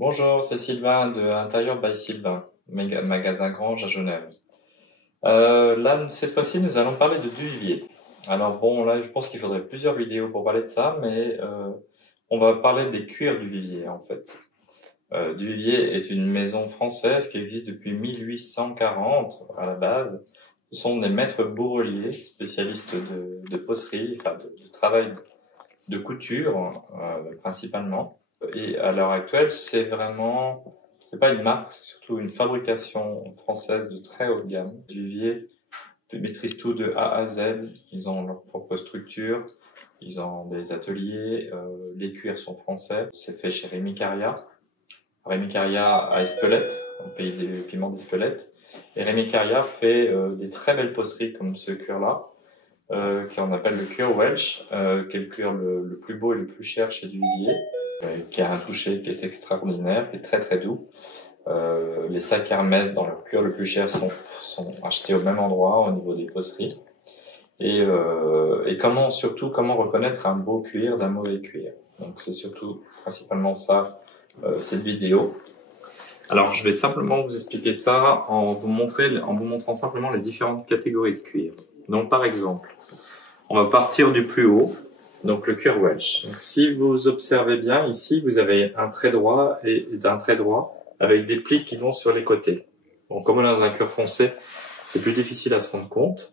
Bonjour, c'est Sylvain de Intérieur by Sylvain, magasin Grange à Genève. Là, cette fois-ci, nous allons parler de Duvivier. Alors bon, là, je pense qu'il faudrait plusieurs vidéos pour parler de ça, mais on va parler des cuirs Duvivier en fait. Duvivier est une maison française qui existe depuis 1840 à la base. Ce sont des maîtres bourreliers, spécialistes de pocerie, enfin de travail de couture principalement. Et à l'heure actuelle, c'est pas une marque, c'est surtout une fabrication française de très haut de gamme. Duvivier maîtrise tout de A à Z. Ils ont leur propre structure, ils ont des ateliers, les cuirs sont français. C'est fait chez Rémi Caria. Rémi Caria à Espelette, au pays des piments d'Espelette. Et Rémi Caria fait des très belles poceries comme ce cuir-là, qu'on appelle le cuir Welsh, qui est le cuir le plus beau et le plus cher chez Duvivier, qui a un toucher qui est extraordinaire, qui est très très doux. Les sacs Hermès dans leur cuir le plus cher sont achetés au même endroit au niveau des poceries. Et comment reconnaître un beau cuir d'un mauvais cuir. Donc c'est surtout principalement ça, cette vidéo. Alors je vais simplement vous expliquer ça en vous montrant simplement les différentes catégories de cuir. Donc par exemple, on va partir du plus haut, donc le cuir Welsh. Donc, si vous observez bien ici, vous avez un trait droit et d'un trait droit avec des plis qui vont sur les côtés. Bon, comme on est dans un cuir foncé, c'est plus difficile à se rendre compte.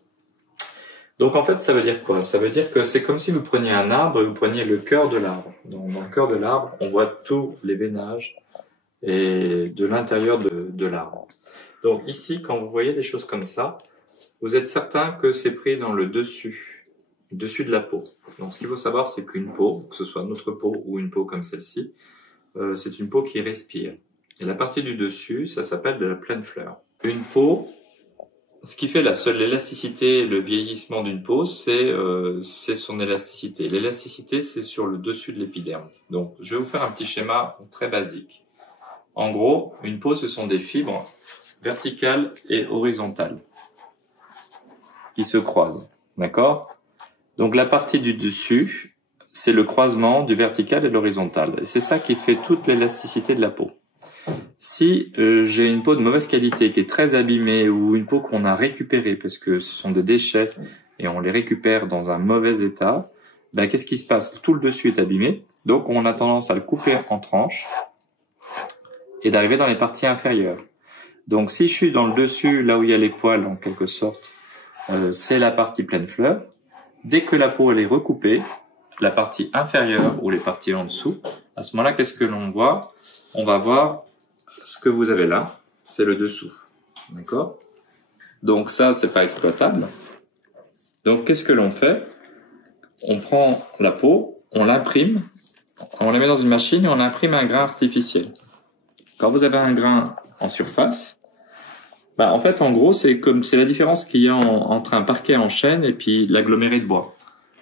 Donc en fait, ça veut dire quoi? Ça veut dire que c'est comme si vous preniez un arbre et vous preniez le cœur de l'arbre. Donc dans le cœur de l'arbre, on voit tous les veinages et de l'intérieur de l'arbre. Donc ici, quand vous voyez des choses comme ça, vous êtes certain que c'est pris dans le dessus de la peau. Donc ce qu'il faut savoir, c'est qu'une peau, que ce soit notre peau ou une peau comme celle-ci, c'est une peau qui respire. Et la partie du dessus, ça s'appelle de la pleine fleur. Une peau, ce qui fait la seule élasticité, le vieillissement d'une peau, c'est son élasticité. L'élasticité, c'est sur le dessus de l'épiderme. Donc je vais vous faire un petit schéma très basique. En gros, une peau, ce sont des fibres verticales et horizontales qui se croisent. D'accord? Donc la partie du dessus, c'est le croisement du vertical et de l'horizontal. Et c'est ça qui fait toute l'élasticité de la peau. Si j'ai une peau de mauvaise qualité qui est très abîmée ou une peau qu'on a récupérée parce que ce sont des déchets et on les récupère dans un mauvais état, ben, qu'est-ce qui se passe? Tout le dessus est abîmé, donc on a tendance à le couper en tranches et d'arriver dans les parties inférieures. Donc si je suis dans le dessus, là où il y a les poils en quelque sorte, c'est la partie pleine fleur. Dès que la peau elle est recoupée, la partie inférieure ou les parties en dessous, à ce moment-là, qu'est-ce que l'on voit? On va voir ce que vous avez là, c'est le dessous. D'accord? Donc ça, c'est pas exploitable. Donc qu'est-ce que l'on fait? On prend la peau, on l'imprime, on la met dans une machine et on imprime un grain artificiel. Quand vous avez un grain en surface, bah en fait, en gros, c'est la différence qu'il y a entre un parquet en chêne et puis l'aggloméré de bois.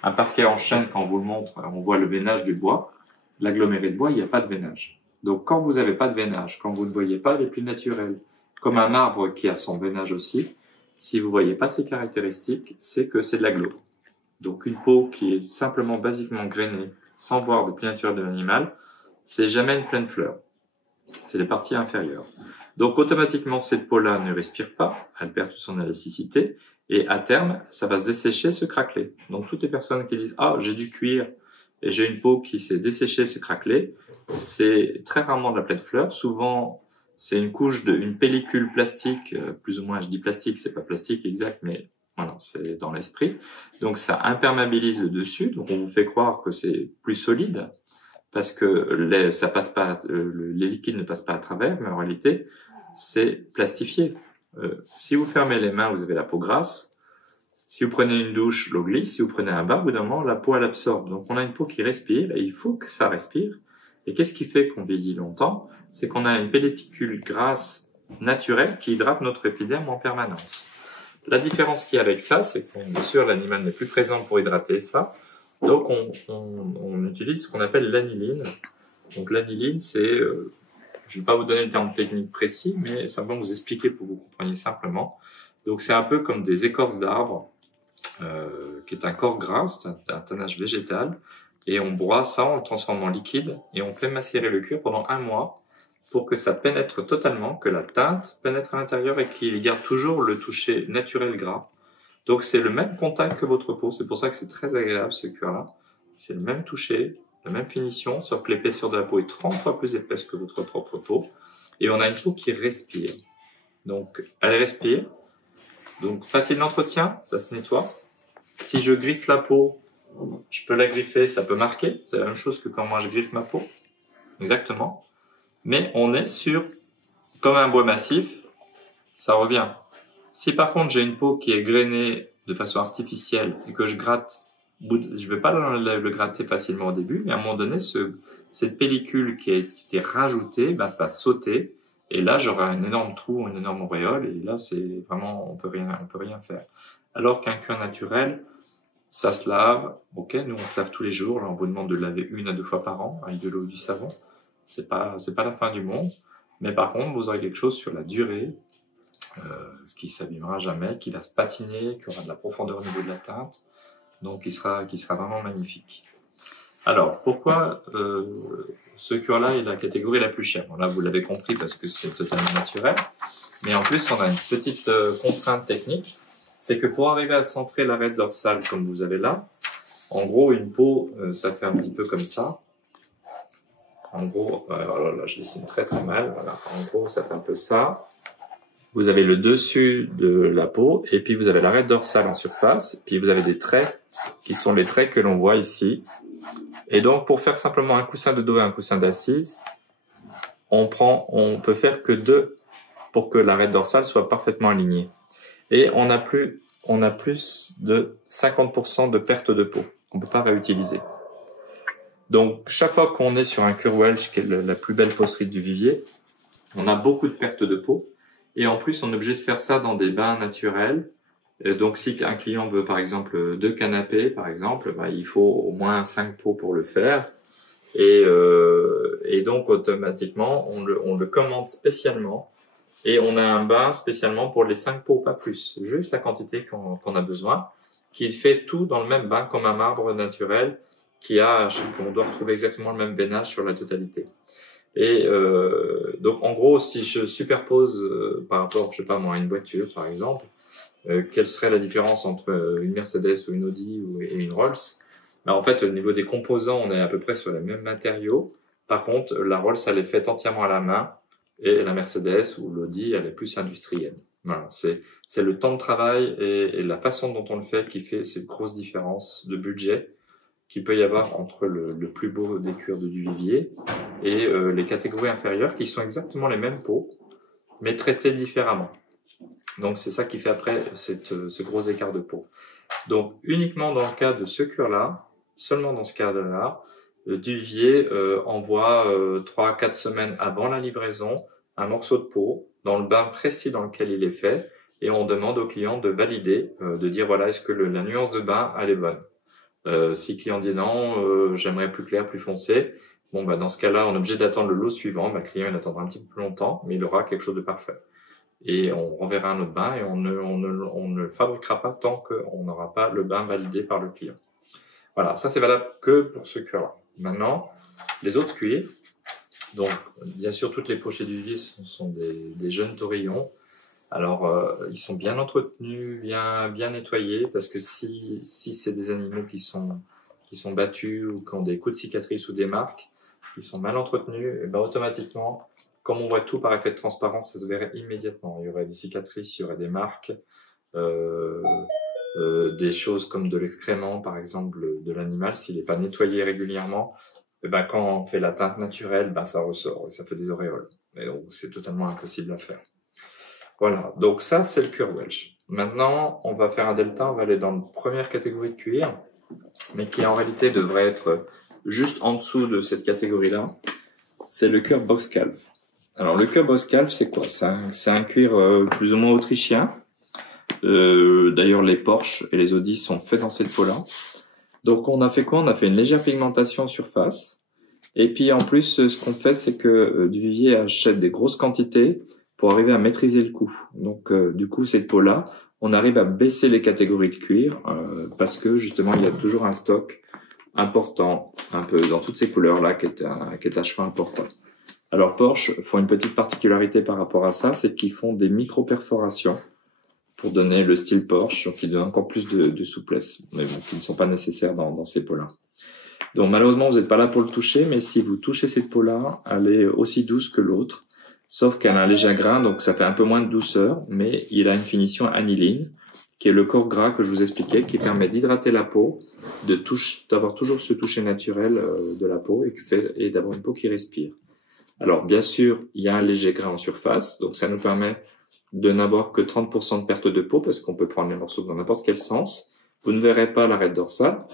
Un parquet en chêne, quand on vous le montre, on voit le veinage du bois. L'aggloméré de bois, il n'y a pas de veinage. Donc, quand vous n'avez pas de veinage, quand vous ne voyez pas les plis naturels, comme un arbre qui a son veinage aussi, si vous ne voyez pas ces caractéristiques, c'est que c'est de l'agglo. Donc, une peau qui est simplement basiquement grainée, sans voir de plis naturels de l'animal, c'est jamais une pleine fleur. C'est les parties inférieures. Donc, automatiquement, cette peau-là ne respire pas, elle perd toute son élasticité, et à terme, ça va se dessécher, se craqueler. Donc, toutes les personnes qui disent « Ah, j'ai du cuir et j'ai une peau qui s'est desséchée, se craqueler », c'est très rarement de la pleine fleur. Souvent, c'est une couche une pellicule plastique, plus ou moins, je dis plastique, c'est pas plastique exact, mais voilà, c'est dans l'esprit. Donc, ça imperméabilise le dessus, donc on vous fait croire que c'est plus solide, parce que les liquides ne passent pas à travers, mais en réalité, c'est plastifié. Si vous fermez les mains, vous avez la peau grasse. Si vous prenez une douche, l'eau glisse. Si vous prenez un bain, au bout d'un moment, la peau, elle absorbe. Donc, on a une peau qui respire et il faut que ça respire. Et qu'est-ce qui fait qu'on vieillit longtemps? C'est qu'on a une pellicule grasse naturelle qui hydrate notre épiderme en permanence. La différence qu'il y a avec ça, c'est que, bien sûr, l'animal n'est plus présent pour hydrater ça. Donc, on utilise ce qu'on appelle l'aniline. Donc, l'aniline, c'est... je ne vais pas vous donner le terme technique précis, mais simplement vous expliquer pour que vous compreniez simplement. Donc c'est un peu comme des écorces d'arbres, qui est un corps gras, c'est un tannage végétal, et on broie ça, on le transforme en liquide, et on fait macérer le cuir pendant 1 mois, pour que ça pénètre totalement, que la teinte pénètre à l'intérieur et qu'il garde toujours le toucher naturel gras. Donc c'est le même contact que votre peau, c'est pour ça que c'est très agréable ce cuir-là. C'est le même toucher, la même finition, sauf que l'épaisseur de la peau est 30 fois plus épaisse que votre propre peau. Et on a une peau qui respire. Donc elle respire. Donc facile d'entretien, ça se nettoie. Si je griffe la peau, je peux la griffer, ça peut marquer. C'est la même chose que quand moi je griffe ma peau. Exactement. Mais on est sur, comme un bois massif, ça revient. Si par contre j'ai une peau qui est grainée de façon artificielle et que je gratte, je ne vais pas le gratter facilement au début, mais à un moment donné, cette pellicule qui a été rajoutée va sauter et là j'aurai un énorme trou, une énorme auréole et là c'est vraiment on peut rien faire. Alors qu'un cuir naturel, ça se lave, ok, nous on se lave tous les jours, là on vous demande de laver 1 à 2 fois par an avec de l'eau et du savon. C'est pas la fin du monde, mais par contre vous aurez quelque chose sur la durée qui s'abîmera jamais, qui va se patiner, qui aura de la profondeur au niveau de la teinte, donc qui sera vraiment magnifique. Alors pourquoi ce cuir-là est la catégorie la plus chère? Bon, là vous l'avez compris parce que c'est totalement naturel, mais en plus on a une petite contrainte technique, c'est que pour arriver à centrer l'arête dorsale comme vous avez là, en gros une peau ça fait un petit peu comme ça. En gros, alors là je dessine très très mal, voilà. En gros ça fait un peu ça. Vous avez le dessus de la peau et puis vous avez l'arête dorsale en surface, puis vous avez des traits qui sont les traits que l'on voit ici. Et donc pour faire simplement un coussin de dos et un coussin d'assise, on peut faire que 2 pour que l'arête dorsale soit parfaitement alignée. Et on a plus de 50% de perte de peau qu'on peut pas réutiliser. Donc chaque fois qu'on est sur un cuir Welsh, qui est la plus belle peaucerie du Vivier, on a beaucoup de perte de peau. Et en plus, on est obligé de faire ça dans des bains naturels. Donc si un client veut par exemple 2 canapés, par exemple, il faut au moins 5 pots pour le faire. Et donc automatiquement, on le commande spécialement. Et on a un bain spécialement pour les 5 pots, pas plus. Juste la quantité qu'on a besoin, qui fait tout dans le même bain comme un marbre naturel on doit retrouver exactement le même veinage sur la totalité. Et donc en gros, si je superpose par rapport, je sais pas moi, à une voiture par exemple, quelle serait la différence entre une Mercedes ou une Audi et une Rolls? En fait, au niveau des composants, on est à peu près sur les mêmes matériaux. Par contre, la Rolls, elle est faite entièrement à la main et la Mercedes ou l'Audi, elle est plus industrielle. Voilà, c'est le temps de travail et la façon dont on le fait qui fait cette grosse différence de budget qu'il peut y avoir entre le plus beau des cuirs de Duvivier et les catégories inférieures qui sont exactement les mêmes peaux, mais traitées différemment. Donc c'est ça qui fait après ce gros écart de peau. Donc uniquement dans le cas de ce cuir-là, seulement dans ce cas-là, Duvivier envoie 3 à 4 semaines avant la livraison un morceau de peau dans le bain précis dans lequel il est fait et on demande au client de valider, de dire voilà, est-ce que la nuance de bain elle est bonne. Si le client dit non, j'aimerais plus clair, plus foncé, bon dans ce cas-là, on est obligé d'attendre le lot suivant. Le client il attendra un petit peu plus longtemps, mais il aura quelque chose de parfait. Et on renverra un autre bain et on ne le fabriquera pas tant qu'on n'aura pas le bain validé par le client. Voilà, ça c'est valable que pour ce cuir-là. Maintenant, les autres cuirs, donc bien sûr toutes les pochets du Vivier sont des jeunes taurillons. Alors, ils sont bien entretenus, bien nettoyés, parce que si c'est des animaux qui sont battus ou qui ont des coups de cicatrices ou des marques, qui sont mal entretenus, et automatiquement, comme on voit tout par effet de transparence, ça se verrait immédiatement. Il y aurait des cicatrices, il y aurait des marques, des choses comme de l'excrément, par exemple, de l'animal, s'il n'est pas nettoyé régulièrement, quand on fait la teinte naturelle, ça ressort, ça fait des auréoles. Et donc, c'est totalement impossible à faire. Voilà, donc ça c'est le cuir Welsh. Maintenant, on va faire un delta, on va aller dans la première catégorie de cuir, mais qui en réalité devrait être juste en dessous de cette catégorie-là. C'est le cuir Boxcalf. Alors le cuir Boxcalf, c'est quoi? C'est un cuir plus ou moins autrichien. D'ailleurs, les Porsche et les Audi sont faits dans cette peau-là. Donc on a fait quoi? On a fait une légère pigmentation en surface. Et puis en plus, ce qu'on fait, c'est que Duvivier achète des grosses quantités pour arriver à maîtriser le coût. Donc du coup, cette peau-là, on arrive à baisser les catégories de cuir parce que justement, il y a toujours un stock important, un peu dans toutes ces couleurs-là, qui est un choix important. Alors Porsche font une petite particularité par rapport à ça, c'est qu'ils font des micro-perforations pour donner le style Porsche, donc qui donne encore plus de souplesse, mais bon, qui ne sont pas nécessaires dans ces peaux-là. Donc malheureusement, vous n'êtes pas là pour le toucher, mais si vous touchez cette peau-là, elle est aussi douce que l'autre, sauf qu'elle a un léger grain, donc ça fait un peu moins de douceur, mais il a une finition aniline, qui est le corps gras que je vous expliquais, qui permet d'hydrater la peau, d'avoir toujours ce toucher naturel de la peau et d'avoir une peau qui respire. Alors bien sûr, il y a un léger grain en surface, donc ça nous permet de n'avoir que 30% de perte de peau, parce qu'on peut prendre les morceaux dans n'importe quel sens. Vous ne verrez pas l'arête dorsale,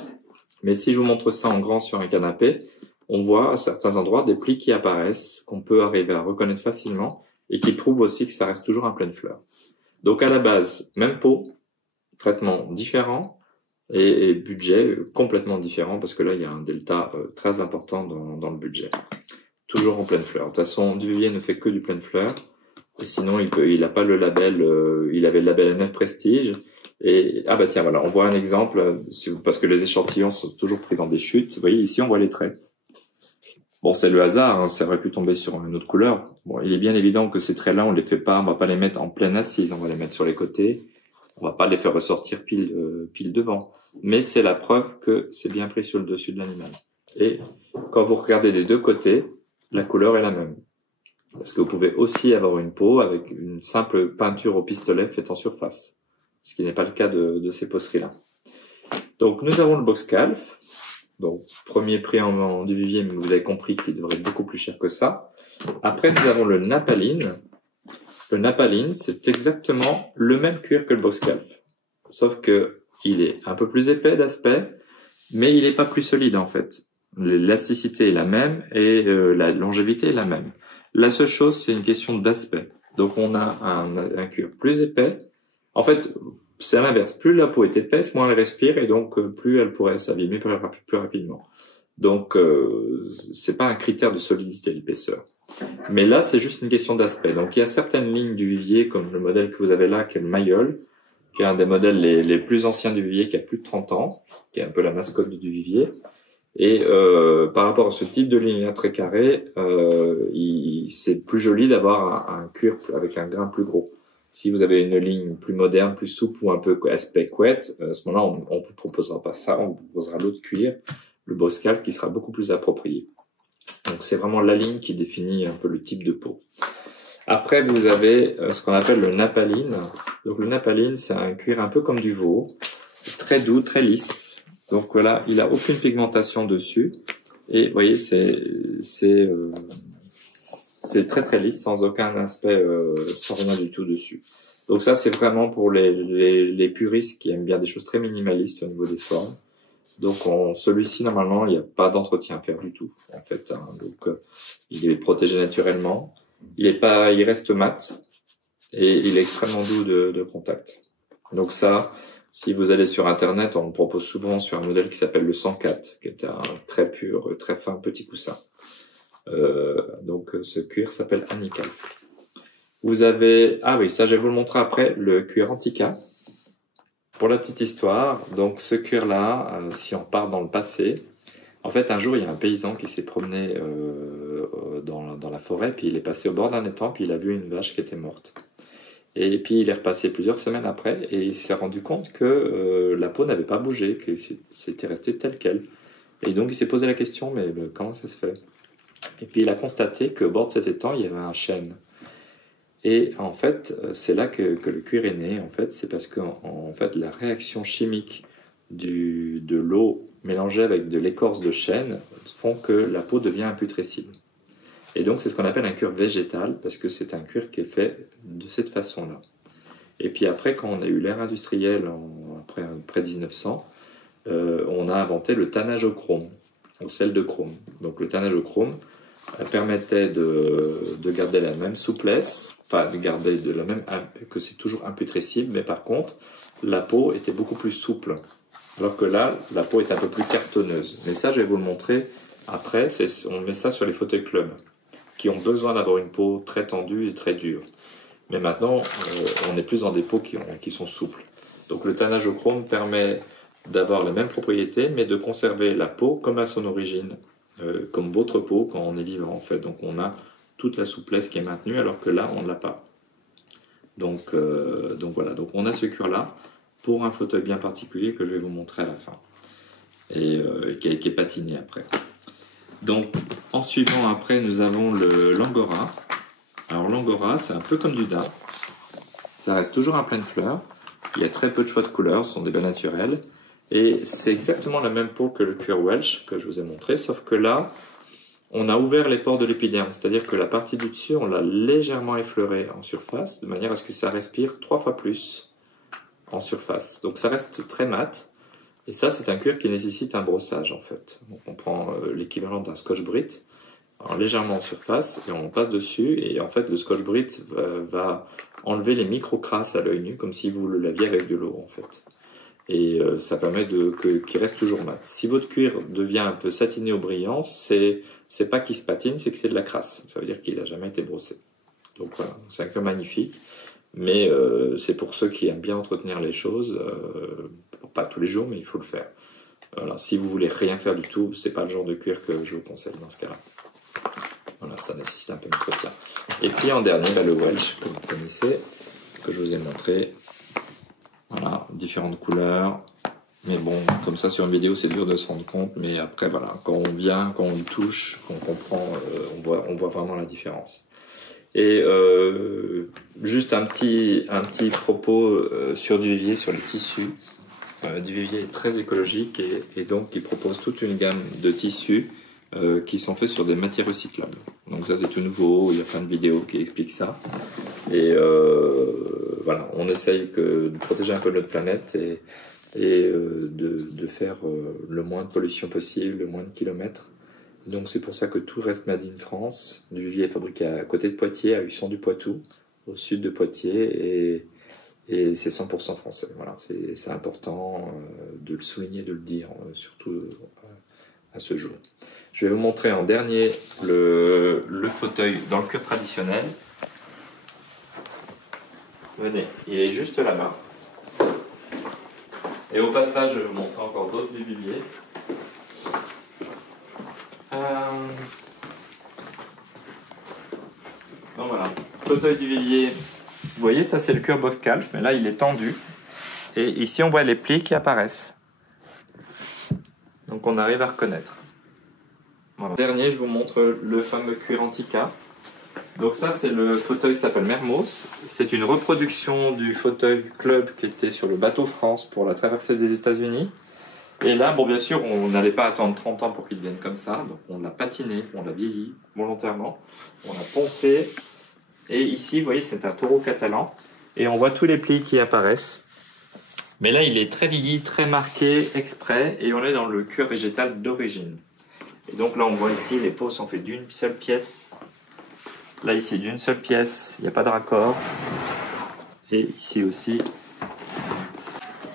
mais si je vous montre ça en grand sur un canapé, on voit à certains endroits des plis qui apparaissent, qu'on peut arriver à reconnaître facilement, et qui prouvent aussi que ça reste toujours en pleine fleur. Donc à la base, même peau, traitement différent, et budget complètement différent, parce que là, il y a un delta très important dans le budget. Toujours en pleine fleur. De toute façon, Duvivier ne fait que du pleine fleur. Et sinon, il a pas le label, il avait le label N9 Prestige. Et, ah bah tiens, voilà, on voit un exemple, parce que les échantillons sont toujours pris dans des chutes. Vous voyez, ici, on voit les traits. Bon, c'est le hasard, hein, ça aurait pu tomber sur une autre couleur. Bon, il est bien évident que ces traits-là, on les fait pas, on va pas les mettre en pleine assise, on va les mettre sur les côtés. On va pas les faire ressortir pile devant. Mais c'est la preuve que c'est bien pris sur le dessus de l'animal. Et quand vous regardez des deux côtés, la couleur est la même. Parce que vous pouvez aussi avoir une peau avec une simple peinture au pistolet faite en surface. Ce qui n'est pas le cas de ces poceries-là. Donc, nous avons le box calf. Donc, premier prix en Duvivier, mais vous avez compris qu'il devrait être beaucoup plus cher que ça. Après, nous avons le napaline. Le napaline, c'est exactement le même cuir que le box calf. Sauf que il est un peu plus épais d'aspect, mais il n'est pas plus solide en fait. L'élasticité est la même et la longévité est la même. La seule chose, c'est une question d'aspect. Donc on a un cuir plus épais. En fait, c'est à l'inverse. Plus la peau est épaisse, moins elle respire et donc plus elle pourrait s'abîmer plus rapidement. Donc c'est pas un critère de solidité l'épaisseur. Mais là, c'est juste une question d'aspect. Donc il y a certaines lignes du Vivier, comme le modèle que vous avez là, qui est le Mayol, qui est un des modèles les plus anciens du Vivier, qui a plus de 30 ans, qui est un peu la mascotte du Vivier. Et par rapport à ce type de ligne très carré, c'est plus joli d'avoir un cuir avec un grain plus gros. Si vous avez une ligne plus moderne, plus souple ou un peu aspect couette, à ce moment-là, on vous proposera pas ça, on vous proposera l'autre cuir, le box calf, qui sera beaucoup plus approprié. Donc c'est vraiment la ligne qui définit un peu le type de peau. Après, vous avez ce qu'on appelle le napaline. Donc le napaline, c'est un cuir un peu comme du veau, très doux, très lisse. Donc voilà, il a aucune pigmentation dessus. Et vous voyez, c'est très très lisse, sans aucun aspect, sans rien du tout dessus. Donc ça, c'est vraiment pour les puristes qui aiment bien des choses très minimalistes au niveau des formes. Donc celui-ci, normalement, il n'y a pas d'entretien à faire du tout, en fait. Hein. Donc il est protégé naturellement. Il reste mat et il est extrêmement doux de contact. Donc ça, si vous allez sur Internet, on le propose souvent sur un modèle qui s'appelle le 104, qui est un très pur, très fin petit coussin. Donc ce cuir s'appelle Anical. Vous avez, ah oui, ça je vais vous le montrer après, le cuir Antica. Pour la petite histoire, donc ce cuir-là, si on part dans le passé, en fait un jour il y a un paysan qui s'est promené dans la forêt, puis il est passé au bord d'un étang, puis il a vu une vache qui était morte. Et puis il est repassé plusieurs semaines après, et il s'est rendu compte que la peau n'avait pas bougé, que c'était resté tel quel. Et donc il s'est posé la question, mais comment ça se fait? Et puis il a constaté qu'au bord de cet étang, il y avait un chêne. Et en fait, c'est là que le cuir est né. En fait, c'est parce que en fait, la réaction chimique de l'eau mélangée avec de l'écorce de chêne font que la peau devient imputrescible. Et donc, c'est ce qu'on appelle un cuir végétal, parce que c'est un cuir qui est fait de cette façon-là. Et puis après, quand on a eu l'ère industrielle, après 1900, on a inventé le tannage au chrome, au sel de chrome. Donc le tannage au chrome permettait de garder la même souplesse, enfin de garder que c'est toujours imputrescible, mais par contre, la peau était beaucoup plus souple. Alors que là, la peau est un peu plus cartonneuse. Mais ça, je vais vous le montrer après, on met ça sur les fauteuils club, qui ont besoin d'avoir une peau très tendue et très dure. Mais maintenant, on est plus dans des peaux qui sont souples. Donc le tannage au chrome permet d'avoir les mêmes propriétés, mais de conserver la peau comme à son origine, comme votre peau quand on est vivant en fait. Donc on a toute la souplesse qui est maintenue, alors que là, on ne l'a pas. Donc voilà, donc on a ce cuir-là pour un fauteuil bien particulier que je vais vous montrer à la fin, et qui est patiné après. Donc en suivant après, nous avons l'Angora. Alors l'Angora, c'est un peu comme du daim, ça reste toujours un pleine fleur, il y a très peu de choix de couleurs, ce sont des baies naturelles, et c'est exactement la même peau que le cuir Welsh que je vous ai montré, sauf que là, on a ouvert les pores de l'épiderme, c'est-à-dire que la partie du dessus, on l'a légèrement effleurée en surface, de manière à ce que ça respire 3 fois plus en surface. Donc ça reste très mat, et ça c'est un cuir qui nécessite un brossage en fait. Donc on prend l'équivalent d'un Scotch-Brite, légèrement en surface, et on passe dessus, et en fait le Scotch-Brite va enlever les micro-crasses à l'œil nu, comme si vous le laviez avec de l'eau en fait. Et ça permet qu'il reste toujours mat. Si votre cuir devient un peu satiné ou brillant, c'est pas qu'il se patine, c'est que c'est de la crasse. Ça veut dire qu'il n'a jamais été brossé. Donc voilà, c'est un cuir magnifique, mais c'est pour ceux qui aiment bien entretenir les choses, pas tous les jours, mais il faut le faire. Voilà, si vous voulez rien faire du tout, c'est pas le genre de cuir que je vous conseille dans ce cas-là. Voilà, ça nécessite un peu d'entretien. Et puis en dernier, le Welsh, que vous connaissez, que je vous ai montré. Voilà, différentes couleurs. Mais bon, comme ça sur une vidéo, c'est dur de se rendre compte. Mais après, voilà, quand on vient, quand on le touche, quand on comprend, on voit vraiment la différence. Et juste un petit propos sur Duvivier, sur les tissus. Duvivier est très écologique et donc il propose toute une gamme de tissus qui sont faits sur des matières recyclables. Donc ça c'est tout nouveau, il y a plein de vidéos qui expliquent ça. Et voilà, on essaye de protéger un peu notre planète et de faire le moins de pollution possible, le moins de kilomètres. Donc c'est pour ça que tout reste made in France. Duvivier est fabriqué à côté de Poitiers, à Huisson-du-Poitou, au sud de Poitiers, et c'est 100% français. Voilà, c'est important de le souligner, de le dire, surtout à ce jour. Je vais vous montrer en dernier le fauteuil dans le cuir traditionnel. Venez, il est juste là-bas. Et au passage, je vais vous montrer encore d'autres Duvivier. Donc voilà, fauteuil Duvivier. Vous voyez, ça c'est le cuir box calf, mais là il est tendu. Et ici on voit les plis qui apparaissent. Donc on arrive à reconnaître. Voilà. Dernier, je vous montre le fameux cuir Antica. Donc ça c'est le fauteuil qui s'appelle Mermoz. C'est une reproduction du fauteuil club qui était sur le bateau France pour la traversée des États-Unis. Et là, bon bien sûr, on n'allait pas attendre 30 ans pour qu'il devienne comme ça. Donc on l'a patiné, on l'a vieilli volontairement. On l'a poncé. Et ici, vous voyez, c'est un taureau catalan. Et on voit tous les plis qui apparaissent. Mais là, il est très vieilli, très marqué, exprès. Et on est dans le cuir végétal d'origine. Et donc là, on voit ici, les peaux sont faites d'une seule pièce. Là, ici, d'une seule pièce. Il n'y a pas de raccord. Et ici aussi.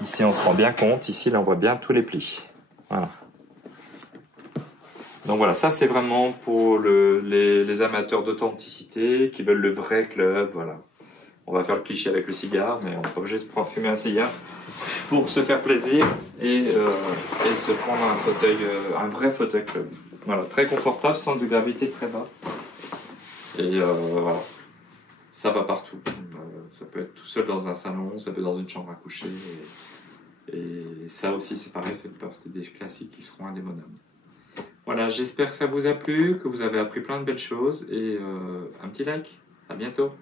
Ici, on se rend bien compte. Ici, là, on voit bien tous les plis. Voilà. Donc voilà, ça c'est vraiment pour les amateurs d'authenticité qui veulent le vrai club. Voilà. On va faire le cliché avec le cigare, mais on n'est pas obligé de prendre fumer un cigare pour se faire plaisir et se prendre un fauteuil, un vrai fauteuil club. Voilà, très confortable, centre de gravité très bas. Et voilà, ça va partout. Ça peut être tout seul dans un salon, ça peut être dans une chambre à coucher. Et ça aussi c'est pareil, c'est partie des classiques qui seront indémodables. Voilà, j'espère que ça vous a plu, que vous avez appris plein de belles choses et un petit like. À bientôt.